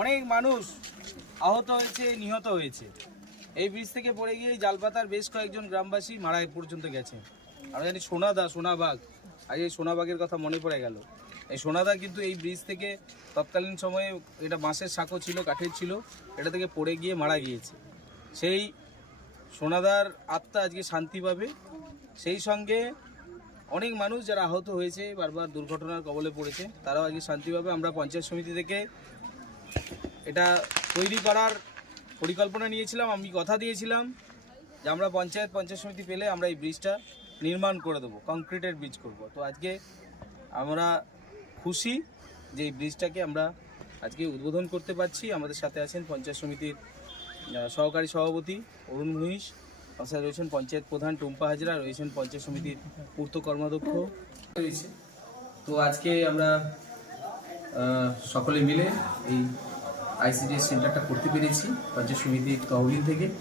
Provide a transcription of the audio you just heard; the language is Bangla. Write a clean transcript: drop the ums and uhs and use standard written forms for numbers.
অনেক মানুষ আহত হয়েছে, নিহত হয়েছে। এই ব্রিজ থেকে পড়ে গিয়ে জালপাতার বেশ কয়েকজন গ্রামবাসী মারা পর্যন্ত গেছে। আমরা জানি সোনাবাগ, আজ এই সোনাবাগের কথা মনে পড়ে গেল। এই সোনাদা কিন্তু এই ব্রিজ থেকে তৎকালীন সময়ে, এটা বাঁশের সাঁকো ছিল, কাঠের ছিল, এটা থেকে পড়ে গিয়ে মারা গিয়েছে। সেই সোনাদার আত্মা আজকে শান্তি পাবে। সেই সঙ্গে অনেক মানুষ যারা আহত হয়েছে, বারবার দুর্ঘটনার কবলে পড়েছে, তারাও আজকে শান্তি পাবে। আমরা পঞ্চায়েত সমিতি থেকে এটা তৈরি করার পরিকল্পনা নিয়েছিলাম। আমি কথা দিয়েছিলাম যে আমরা পঞ্চায়েত সমিতি পেলে আমরা এই ব্রিজটা নির্মাণ করে দেবো, কংক্রিটের ব্রিজ করব। তো আজকে আমরা খুশি যে এই ব্রিজটাকে আমরা আজকে উদ্বোধন করতে পারছি। আমাদের সাথে আছেন পঞ্চায়েত সমিতির সহকারী সভাপতি অরুণ মহিষ, তাছাড়া রয়েছেন পঞ্চায়েত প্রধান টুম্পা হাজরা, রয়েছেন পঞ্চায়েত সমিতির পূর্ত কর্মাধ্যক্ষ রয়েছে। তো আজকে আমরা সকলে মিলে এই আইসিডিএস সেন্টারটা করতে পেরেছি পঞ্চায়েত সমিতির তহবিল থেকে।